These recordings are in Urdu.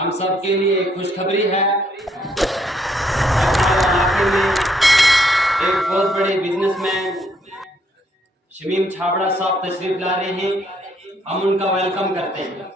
ہم سب کے لیے ایک خوشخبری ہے۔ ہمارے علاقے میں ایک بہت بڑے بزنس مین شمیم چھابڑا صاحب تشریف لا رہے ہیں، ہم ان کا ویلکم کرتے ہیں۔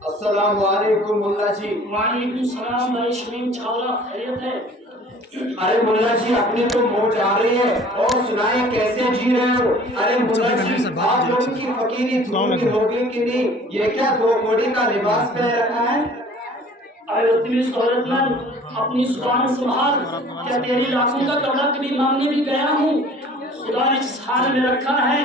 السلام علیکم ملا جی۔ وعلیکم السلام بھائی شمیم چھابڑا، خیریت ہے؟ ارے ملا جی اپنی تو موج آ رہی ہے اور سنائیں کیسے جی رہے ہو؟ ارے ملا جی آپ لوگوں کی فقیری دھون کی ہوگی کہ نہیں؟ یہ کیا 2 کوڑی کا لباس پہن رکھا ہے؟ اے اتنی دولت مند اپنی زبان سنبھال، کیا تیری لاکھوں کا کپڑا کبھی مانگنے بھی گیا ہوں؟ خدا نے جس حال میں رکھا ہے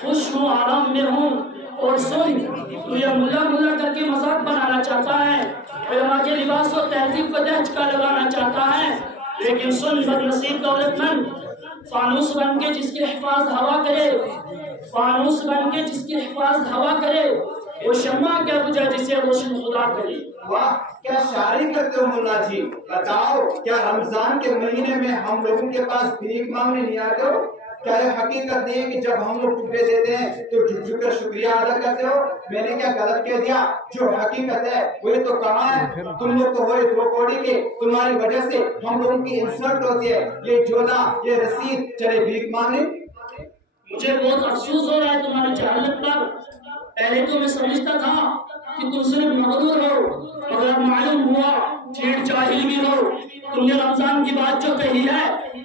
خوش ہوں، آرام میں ہوں۔ اور سن، تو یہ ملا ملا کر کے مذاق بنانا چاہتا ہے، علماء کے لباس و تہذیب کو دہچکا لگانا چاہتا ہے، لیکن سن بد نصیب دولت مند، فانوس بن کے جس کی حفاظ ہوا کرے، فانوس بن کے جس کی حفاظ ہوا کرے، وہ شمع کیا بجھا جسے روشن خدا کرے۔ واہ کیا شاعری کرتے ہو ملا جی۔ بتاؤ کیا رمضان کے مہینے میں ہم لوگوں کے پاس بھیک مانگنے نہیں آتے ہو؟ کیا یہ حقیقت نہیں ہے کہ جب ہم لوگ ٹکڑے دیتے ہیں تو جھک جھک کر شکریہ ادا کرتے ہو؟ میں نے کیا غلط کہہ دیا؟ جو حقیقت ہے وہی تو کہا ہے۔ تم لوگ تو ہوئے 2 کوڑی کے، تمہاری وجہ سے ہم لوگوں کی انسلٹ ہوتی ہے۔ یہ جولا، یہ رسید، چلے بھیک مانگے۔ مجھے بہت افسوس ہو رہا ہے تمہاری جہالت پر۔ پہلے تو میں سمجھتا تھا کہ تم صرف مغرور ہو، مگر معلوم ہوا ٹھیک جاہل بھی ہو۔ تم نے رمضان کی بات جو کہی ہے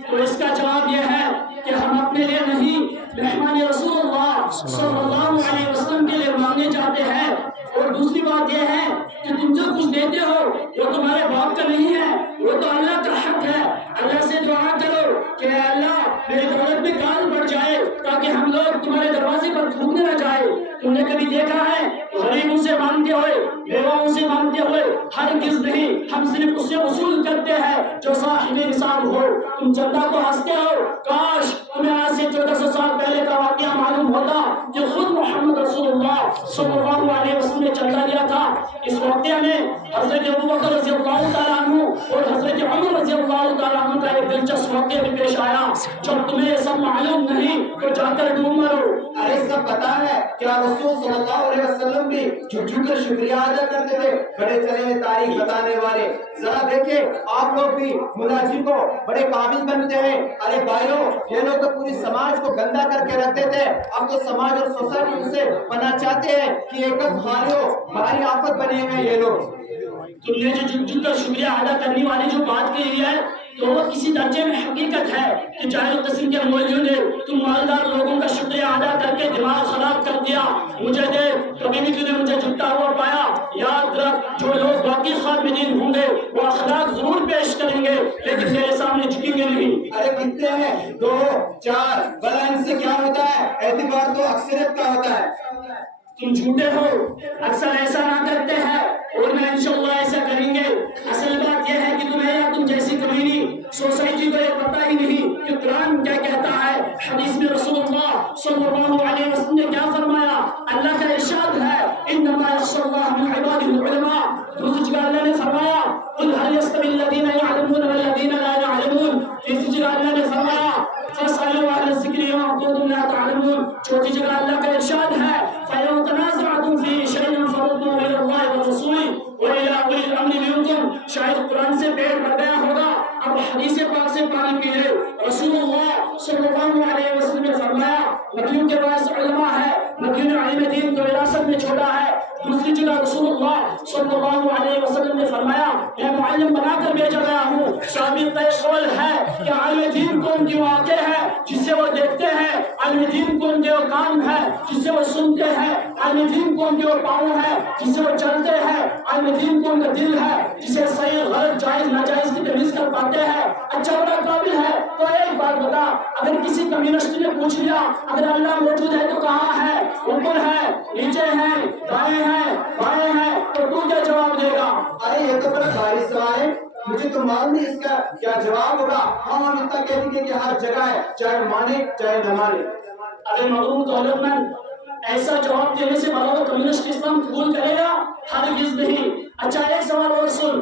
تو اس کا جواب یہ ہے کہ ہم اپنے لیے نہیں، مہمان رسول اللہ صلی اللہ علیہ وسلم کے لیے مانگے جاتے ہیں۔ اور دوسری بات یہ ہے کہ تم جو کچھ دیتے ہو وہ تمہارے باپ کا نہیں ہے، وہ تو اللہ کا حق ہے۔ اللہ سے دعا کرو کہ اے اللہ میری دولت میں کال بڑھ جائے تاکہ ہم لوگ تمہارے دروازے پر تھوکنے نہ جائے۔ تم نے کبھی دیکھا ہے غریبوں سے مانگتے ہوئے، بیواؤں سے مانگتے ہوئے؟ ہرگز نہیں، ہم صرف اس سے وصول کرتے ہیں جو صاحب نصاب ہو۔ تم چندہ کو ہنستے ہو، کاش تمہیں آج سے 1400 سال پہلے کا واقعہ معلوم ہوتا کہ خود محمد رسول اللہ صلی اللہ علیہ وسلم نے چندہ دیا تھا۔ اس واقعہ میں حضرت ابوبکر رضی اللہ تعالیٰ عنہ اور حضرت عمر رضی اللہ تعالیٰ عنہ کا ایک دلچسپ واقعہ بھی پیش آیا۔ جب تمہیں یہ سب معلوم نہیں تو جا کر ڈوب مرو۔ ارے سب پتا ہے، کیا رسول صلی اللہ علیہ وسلم بھی جھک جھک کر شکریہ ادا کرتے تھے؟ بڑے چلے تاریخ بتانے والے، ذرا دیکھیں آپ لوگ بھی ملا جی کو بڑے قابل بنتے ہیں۔ ارے بھائیو یہ لوگ تو پوری سماج کو گندا کر کے رکھتے تھے، اب تو سماج اور سوسائٹی ان سے پناہ چاہتے ہیں کہ ایک خالی ہو، بھاری آفت بنے ہیں یہ لوگ۔ تم نے جو جھک جھک کر شکریہ ادا کرنے والی جو بات کہی ہے تو وہ کسی درجے میں حقیقت ہے کہ جاہل قسم کے مولویوں نے تم مالدار لوگوں کا شکریہ ادا کر کے دماغ خراب کر دیا۔ مجھے دیکھ کبھی نہیں تھی نے مجھے جھکتا ہوا پایا۔ یاد رکھ جو لوگ باقی خادمین ہوں گے وہ اخلاق ضرور پیش کریں گے لیکن میرے سامنے جھکیں گے نہیں۔ ارے کتنے ہیں؟ 2 4، بھلا ان سے کیا ہوتا ہے؟ اعتبار تو اکثریت کا ہوتا ہے۔ تم جھوٹے ہو، اکثر ایسا نہ کرتے ہیں اور میں انشاءاللہ ایسا کریں گے۔ اصل بات یہ ہے کہ تمہیں یا تم جیسی کمینی سوسائٹی کو یہ پتہ ہی نہیں کہ قرآن کیا کہتا ہے، حدیث میں رسول اللہ صلی اللہ علیہ وسلم نے کیا فرمایا۔ اللہ کا ارشاد ہے انما یخشی اللہ من عباده العلماء۔ دوسری جگہ اللہ نے فرمایا قل هل يستوي الذين يعلمون والذين لا يعلمون۔ تیسری جگہ اللہ نے فرمایا فاسألوا اہل الذکر ان کنتم لا تعلمون۔ چوتھی جگہ اللہ کا ارشاد ہے فَإِن تَنَازَعْتُمْ فِي شَيْءٍ فَرُدُّوهُ إِلَى اللَّهِ وَالرَّسُولِ وَإِلَى أُولِي الْأَمْرِ مِنكُمْ۔ شاید قرآن سے پیٹ بھر گیا ہوگا، اب حدیث پاک سے پانی پی لے۔ رسول اللہ صلی اللہ علیہ وسلم نے فرمایا نبیوں کے بعد علماء ہے، نبیوں نے علم دین کو وراثت میں چھوڑا ہے۔ دوسری جگہ رسول اللہ صلی اللہ علیہ وسلم نے فرمایا میں معلم بنا کر بھیجا گیا ہوں۔ ثابت قول ہے کہ علم دین کون کی واقع ہے جس سے وہ دیکھتے ہیں، علم دین کون کے وہ کام ہے جس سے وہ سنتے ہیں، علم دین کون کے وہ پاؤں ہے جس سے وہ چلتے ہیں، علم دین کون کا دل ہے جسے صحیح غلط جائز ناجائز کی تمیز کر پاتے ہیں۔ اچھا بڑا قابل ہے تو ایک بات بتا، اگر کسی کمیونسٹ نے پوچھ لیا اگر اللہ موجود ہے تو کہاں ہے؟ اوپر ہے، نیچے ہے، دائیں ہیں، بائیں ہیں، تو تو کیا جواب دے گا؟ ارے یہ تو بڑا بھاری سوال ہے، مجھے تو معلوم نہیں اس کا کیا جواب ہوگا۔ ہم اتنا کہہ دیں گے کہ ہر جگہ ہے، چاہے مانے چاہے نہ مانے۔ ارے مغرور دولت مند، ایسا جواب دینے سے بھلا وہ کمیونسٹ اسلام قبول کرے گا؟ ہرگز نہیں۔ اچھا ایک سوال اور سن،